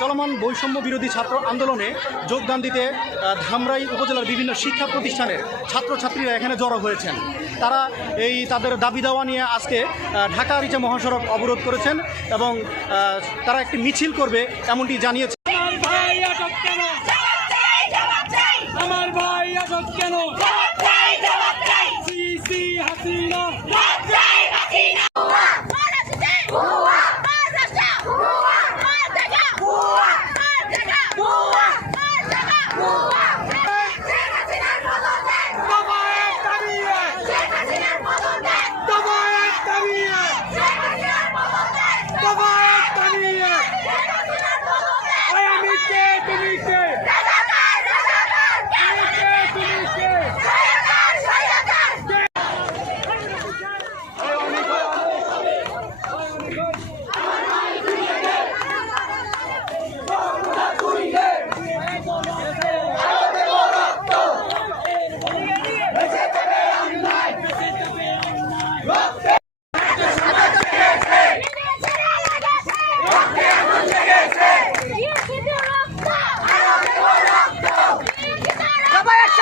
চলমান বৈষম্য বিরোধী ছাত্র আন্দোলনে যোগদান দিতে ধামরাই উপজেলার বিভিন্ন শিক্ষা প্রতিষ্ঠানের ছাত্রছাত্রীরা এখানে জড়ো হয়েছেন। তারা এই তাদের দাবি দাওয়া নিয়ে আজকে ঢাকা রিচা মহাসড়ক অবরোধ করেছেন এবং তারা একটি মিছিল করবে এমনটি জানিয়েছে। আমার ভাই কেন? আমার ভাই কেন?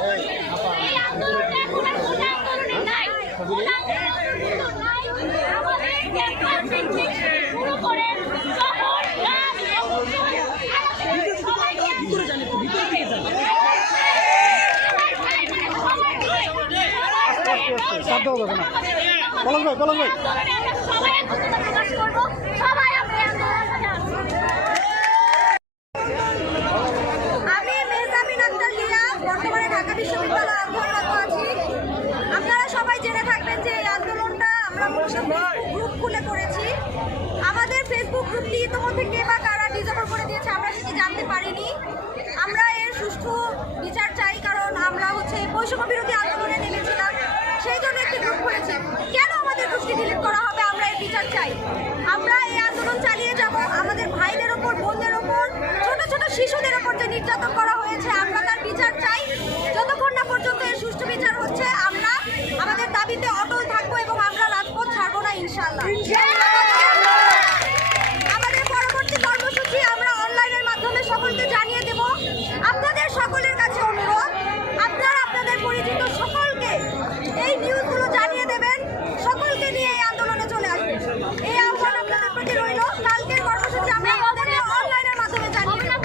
ভাই আন্দোলনে আমরা সবাই একত্রতা প্রকাশ করব। সবাই আমরা এই আন্দোলনে আসব আমি মেহজাবিন আক্তার লিয়া বর্তমানে ঢাকা আপনারা সবাই জেনে থাকবেন যে এই আন্দোলনটা আমরা গ্রুপ খুলে করেছি। আমাদের ফেসবুক গ্রুপটি ইতিমধ্যে কে বা কারা ডিজেবল করে দিয়েছে আমরা সেটি জানতে পারিনি। আমরা এর সুষ্ঠু বিচার চাই, কারণ আমরা হচ্ছে বৈষম্য বিরোধী আন্দোলনে নেমেছিলাম। সেই জন্য একটি গ্রুপ খুলেছি কেন আমাদের গ্রুপটি ডিলিট করা হবে আমরা এর বিচার চাই? আমরা এই আন্দোলন চালিয়ে যাব। আমাদের ভাইদের ওপর, বোনদের ওপর, ছোট ছোট শিশুদের ওপর যে নির্যাতন করা হয়েছে, আমরা তার বিচার চাই। যতক্ষণ না পর্যন্ত এর সুষ্ঠু বিচার হচ্ছে আমরা আমাদের দাবিতে অটল থাকব এবং আমরা রাজপথ ছাড়বো না ইনশাল্লাহ আমাদের পরবর্তী কর্মসূচি আমরা অনলাইনের মাধ্যমে সকলকে জানিয়ে দেব আপনাদের সকলের কাছে অনুরোধ আপনারা আপনাদের পরিচিত সকলকে এই নিউজগুলো জানিয়ে দেবেন সকলকে নিয়ে এই আন্দোলনে চলে আসবেন এই আহ্বান আপনাদের প্রতি রইল কালকের কর্মসূচি আমরা আপনাদের অনলাইনের মাধ্যমে জানিয়ে দেব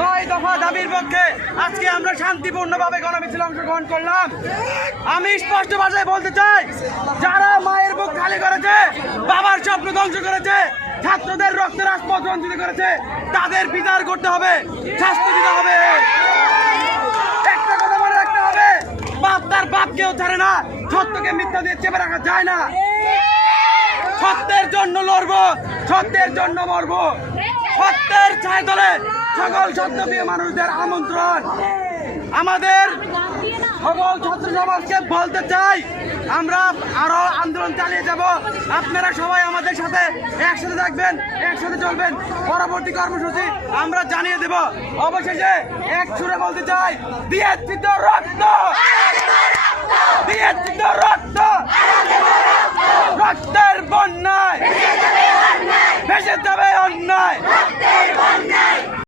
নয় দফা দাবির পক্ষে আজকে আমরা শান্তিপূর্ণভাবে গণমিছিল অংশগ্রহণ করলাম। আমি স্পষ্ট ভাষায় বলতে চাই, যারা মায়ের বুক খালি করেছে, বাবার স্বপ্ন ধ্বংস করেছে, ছাত্রদের রক্ত রাজপথ বঞ্চিত করেছে, তাদের বিচার করতে হবে, শাস্তি দিতে হবে। বাপ না, সত্যকে মিথ্যা দিয়ে চেপে রাখা যায় না। সত্যের জন্য লড়বো সত্যের জন্য মরবো। সত্যের ছায় তলে সকল সত্যপ্রিয় মানুষদের আমন্ত্রণ। আমাদের সকল ছাত্র সমাজকে বলতে চাই, আমরা আরও আন্দোলন চালিয়ে যাব। আপনারা সবাই আমাদের সাথে একসাথে থাকবেন, একসাথে চলবেন। পরবর্তী কর্মসূচি আমরা জানিয়ে দেব। অবশেষে এক সুরে বলতে চাই, দিয়ে রক্ত। দিয়ে